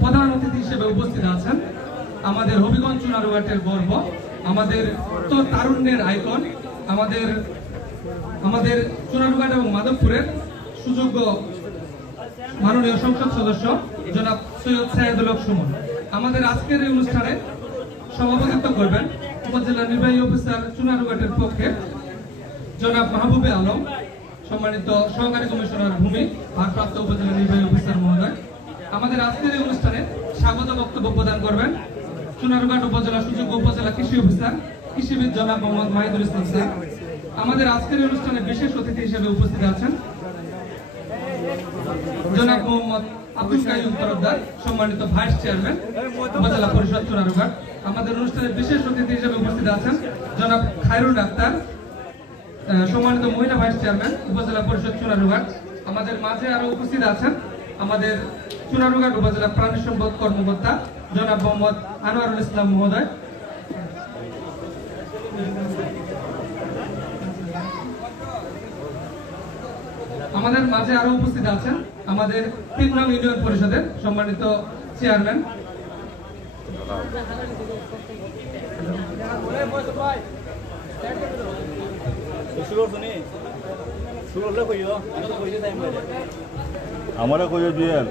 প্রধান অতিথি হিসেবে উপস্থিত আছেন আমাদের হবিগঞ্জ চুনারুঘাটের গর্ব, আমাদের তো তারুণ্যের আইকন, আমাদের চুনারুঘাট এবং মাধবপুরের সুযোগ্য মাননীয় সংসদ সদস্য জনাব সৈয়দ সাইদুল হক সুমন। আমাদের আজকের এই অনুষ্ঠানে সভাপতিত্ব করবেন উপজেলা নির্বাহী অফিসার চুনারুঘাটের পক্ষে জনাব মাহবুবে আলম, সম্মানিত সহকারী কমিশনার ভূমি, ভারপ্রাপ্ত উপজেলা নির্বাহী অফিসার মহোদয়। আমাদের আজকের এই অনুষ্ঠানে স্বাগত বক্তব্য প্রদান করবেন চুনারুঘাট উপজেলা সুযোগ্য উপজেলা কৃষি অফিসার কৃষিবিদ জনাব মোহাম্মদ মাহিদুল ইসলাম স্যার। আমাদের আজকের অনুষ্ঠানে বিশেষ অতিথি হিসেবে উপস্থিত আছেন জনাব মোহাম্মদ আব্দুল কাইয়ুম তরফদার, সম্মানিত ভাইস চেয়ারম্যান উপজেলা পরিষদ চুনারুঘাট। আমাদের অনুষ্ঠানে বিশেষ অতিথি হিসেবে উপস্থিত আছেন জনাব খায়রুল আক্তার, সম্মানিত মহিলা ভাইস চেয়ারম্যান উপজেলা পরিষদ চুনারুঘাট। আমাদের মাঝে আরো উপস্থিত আছেন আমাদের চুনারুঘাট উপজেলা প্রাণী সম্পদ কর্মকর্তা জনাব মোহাম্মদ আনোয়ারুল ইসলাম মহোদয়। আমাদের মাঝে আরো উপস্থিত আছেন আমাদের ৩ নং ইউনিয়ন পরিষদের সম্মানিত চেয়ারম্যান আমারে কইও জুয়েল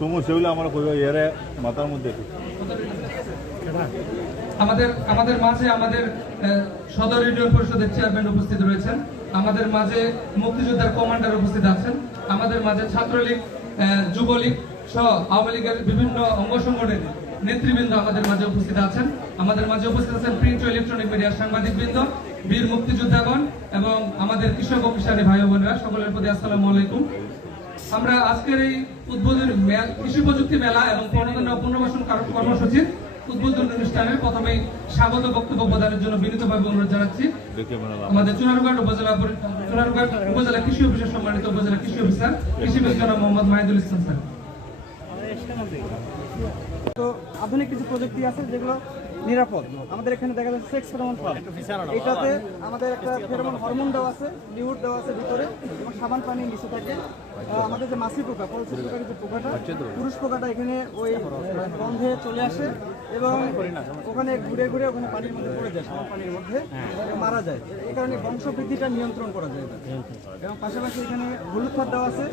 সমস্যা হইলে আমার কইও এরে মাথার মধ্যে আমাদের মাঝে আমাদের সদর ইউনিয়ন পরিষদের চেয়ারম্যান উপস্থিত রয়েছেন, আমাদের মাঝে মুক্তিযোদ্ধার কমান্ডার উপস্থিত আছেন, আমাদের মাঝে ছাত্রলীগ, যুবলীগ সহ আওয়ামী লীগের বিভিন্ন অঙ্গ সংগঠনের নেতৃবৃন্দ আমাদের মাঝে উপস্থিত আছেন। আমাদের মাঝে উপস্থিত আছেন প্রিন্ট ও ইলেকট্রনিক মিডিয়ার সাংবাদিকবৃন্দ, বীর মুক্তিযোদ্ধাগণ এবং আমাদের কৃষক ও কৃষানী ভাই বোনেরা, সকলের প্রতি আসসালামু আলাইকুম। আমরা আজকের এই উদ্বোধনী কৃষি প্রযুক্তি মেলা এবং পুনর্বাসন কর্মসূচির উদ্বোধন অনুষ্ঠানের প্রথমেই স্বাগত বক্তব্য প্রদানের জন্য বিনীতভাবে অনুরোধ জানাচ্ছি আমাদের চুনারুঘাট উপজেলা কৃষি অফিসার, সম্মানিত উপজেলা কৃষি অফিসার কৃষিবিদ জনাব মোহাম্মদ মাহিদুল ইসলাম স্যার। তো আধুনিক কিছু প্রযুক্তি আছে যেগুলো নিরাপদ। আমাদের এখানে দেখা যাচ্ছে সেক্স ফেরোমন পাম্প, এটাতে আমাদের একটা ফেরোমন হরমোন দেওয়া আছে, লিউড দেওয়া আছে ভিতরে এবং সাবান পানি নিচে থাকে। আমাদের যে মাছি পোকা, পলসি পোকার যে পোকাটা, পুরুষ পোকাটা এখানে ওই গন্ধে চলে আসে এবং ওখানে ঘুরে ঘুরে ওখানে পানির মধ্যে পড়ে যায়, সাবান পানির মধ্যে মারা যায়। এই কারণে বংশবৃদ্ধিটা নিয়ন্ত্রণ করা যায় এবং পাশাপাশি এখানে হলুদ খাদ দেওয়া আছে।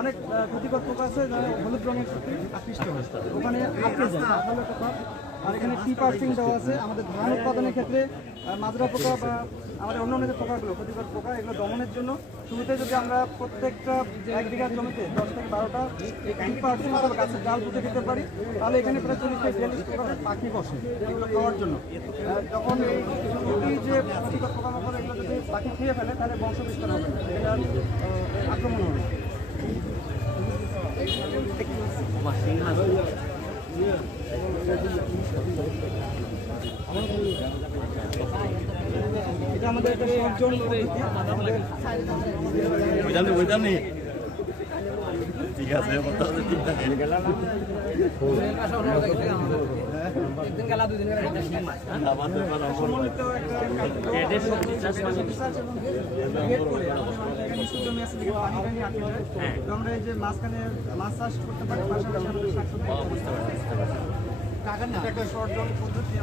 অনেক ক্ষতিকর পোকা আছে যারা হলুদ রঙের প্রতি আকৃষ্ট হয়, ওখানে আটকে যায়। আর এখানে টি-পার্সিং দেওয়া আছে আমাদের ধান উৎপাদনের ক্ষেত্রে মাজরা পোকা বা আমাদের অন্য অন্য পোকাগুলো, ক্ষতিকর পোকা, এগুলো দমনের জন্য শুরুতে যদি আমরা প্রত্যেকটা 1 বিঘা জমিতে 10 থেকে 12টা টি-পার্সিং অথবা গাছের ডাল পুঁতে দিতে পারি, তাহলে এখানে প্রায় 40 থেকে 42 প্রকারের পাখি বসে এগুলো খাওয়ার জন্য। তখন এই যে ক্ষতিকর পোকামাকড় এগুলো যদি পাখি খেয়ে ফেলে তাহলে বংশ বিস্তার হবে, এটা আক্রমণ হবে। এটা আমাদের একটা সহজ ঠিক আছে আমরা এই যে মাঝখানে মাছ চাষ করতে পারি, পাশাপাশি আমাদের একটা শর্ট জল পদ্ধতি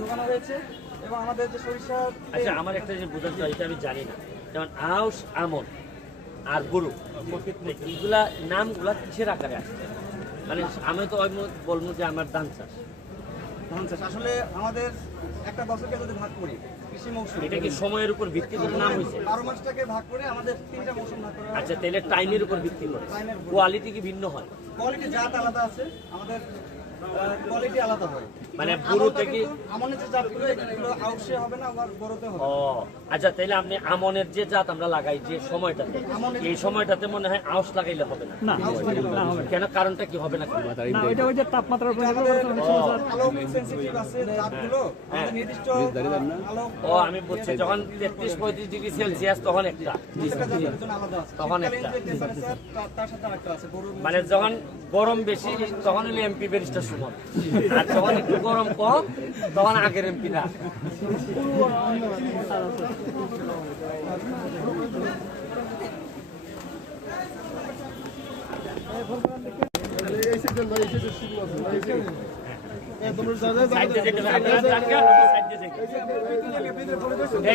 ঢোকানো হয়েছে এবং আমাদের যে সরিষা। আচ্ছা, আমার একটা যে বোঝাতে হয় এটা আমি জানি না, যেমন আউশ, আমন আর গরু, এইগুলা নামগুলা কিসের আকারে আসছে? মানে আমি তো বলবো যে আমার ধান চাষ আসলে আমাদের একটা বছরকে যদি ভাগ করি কৃষি মৌসুম, এটা কি সময়ের উপর ভিত্তি করে নাম হয়েছে? 12 মাসটাকে ভাগ করে আমাদের 3টা মৌসুম ভাগ করা। আচ্ছা, তাহলে টাইমের উপর ভিত্তি করে কোয়ালিটি কি ভিন্ন হয়? কোয়ালিটি জাত আলাদা আছে, আমাদের কোয়ালিটি আলাদা হয়। মানে গরু থেকে আমনের যে জাতগুলো এগুলো আউশে হবে না, আবার বড়তে হবে। ও আচ্ছা, তাহলে আপনি আমনের যে জাত আমরা লাগাই যে সময়টাতে, এই সময়টাতে মনে হয় আউশ লাগাইলে হবে না? কেন, কারণটা কি হবে না? ওইটা ওই যে তাপমাত্রার উপর আলো সেনসিটিভ আছে জাতগুলো, আমাদের নির্দিষ্ট আলো। ও আমি বুঝছি, যখন 33-35 ডিগ্রি সেলসিয়াস তখন একটা, তখন একটা, তার সাথে আরেকটা আছে। মানে যখন গরম বেশি তখন হলে এমপি ব্যারিস্টার সময়, আর যখন একটু গরম কম তখন আগের এমপি না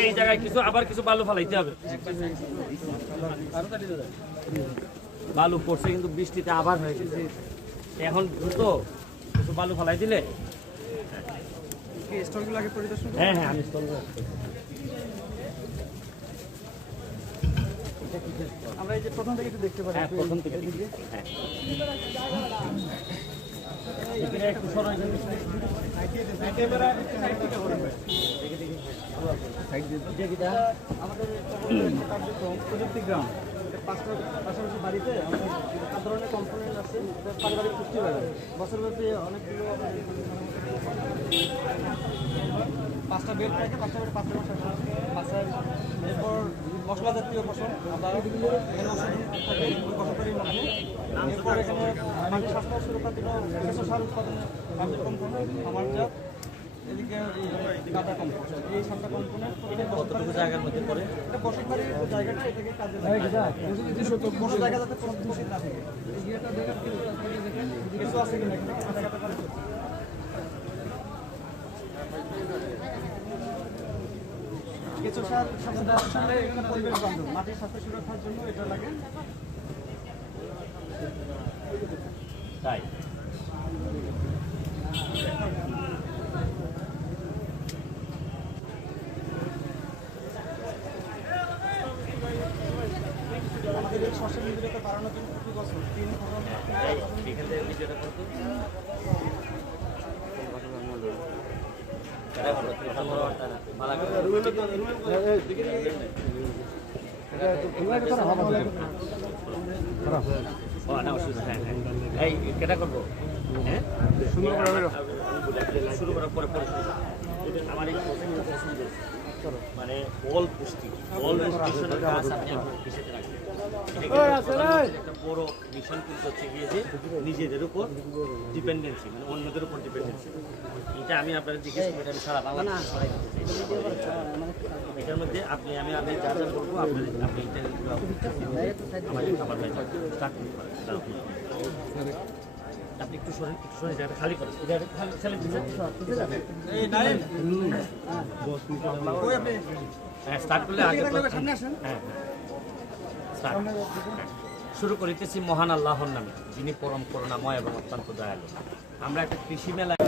এই জায়গায় কিছু আবার কিছু বালু ফালাইতে হবে বালু পড়ছে কিন্তু বৃষ্টিতে আবার হয়ে গেছে এখন দ্রুত কিছু বালু ফালাই দিলে স্টলগুলো আগে পরিদর্শন করুন। হ্যাঁ হ্যাঁ আমি স্থল আমরা এই যে প্রথম থেকে একটু দেখতে পারি হ্যাঁ প্রথম থেকে হ্যাঁ এখানে একটু সরো এখানে। আমাদের কার্যক্রম প্রযুক্তি গ্রাম পাশাপাশি বাড়িতে আমাদের 7 ধরনের কম্পোনেন্ট আছে পারিবারিক পুষ্টি বাজার বছরব্যাপী অনেকগুলো 5টা বেড থাকে 5টা বেড 5টা মাসে এরপর মশলা জাতীয় ফসল আবার এখানে ওষুধ থাকে বছরের মধ্যে এরপর এখানে মাটির স্বাস্থ্য সুরক্ষার জন্য কেঁচো সার উৎপাদনের কার্যক্রম আমার জাত এদিকে কাদা কম্পোস্ট এই 7টা কম্পোনেন্ট কতটুকু জায়গার মধ্যে পড়ে এটা বসতবাড়ির জায়গাটা এটাকে কাজে লাগে কোনো জায়গা যাতে প্রস্তুত না থাকে কিছু আছে কিনা এখানে জায়গাটা করে কেঁচো সার সাথে এখানে পরিবেশ বান্ধব মাটির স্বাস্থ্য সুরক্ষার জন্য এটা লাগে তাই আমাদের এই শস্য নিবিড়তা বাড়ানোর জন্য প্রতি বছর 3 ফসল এখান থেকে ভিডিওটা করতো শুরু করার পরে আমার এই মানে বল পুষ্টি বল পুষ্টির কাজ আপনি আপনার কিসেতে রাখবেন একটা বড় মিশন কিন্তু হচ্ছে গিয়ে যে নিজেদের উপর ডিপেন্ডেন্সি মানে অন্যদের উপর ডিপেন্ডেন্সি এটা আমি আপনাদের জিজ্ঞেস করি আমি সারা বাংলাদেশ সরাই দিতে চাই এটার মধ্যে আপনি আমি যা যা করবো আপনি এটা আমাদের খাবার স্টার্ট করতে পারেন আপনি একটু সরে জায়গাটা খালি করেন হ্যাঁ স্টার্ট করলে আগে হ্যাঁ স্টার্ট শুরু করিতেছি মহান আল্লাহর নামে যিনি পরম করুণাময় এবং অত্যন্ত দয়ালু আমরা একটা কৃষি মেলায়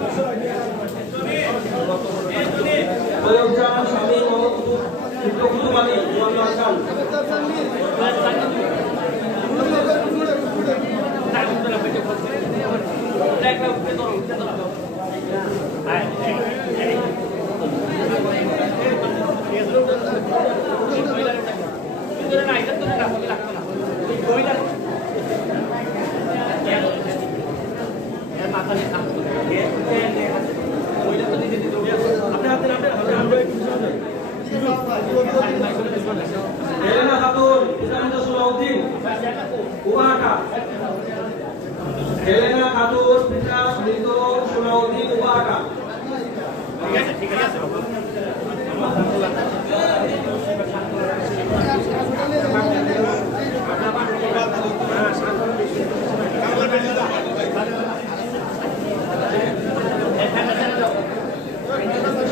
হেলেনা খাতুন ইসলামী সুলাউদ্দিন উবাহাটা হেলেনা খাতুন পিতা মৃত সুলাউদ্দিন উবাহাটা ঠিক আছে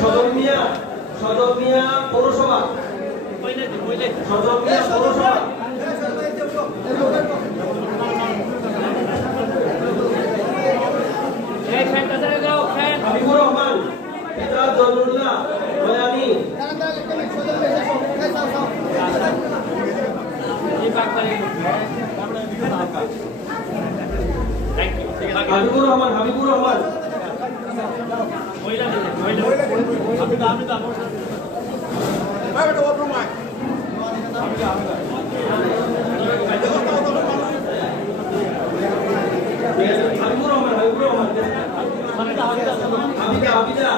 সদর মিয়া পৌরসভা সদর মিয়া পৌরসভা হাবিবুর রহমান পিতা জয়নুল্লাহ বয়ানি হাবিবুর রহমান হাবিবুর রহমান হাবিদা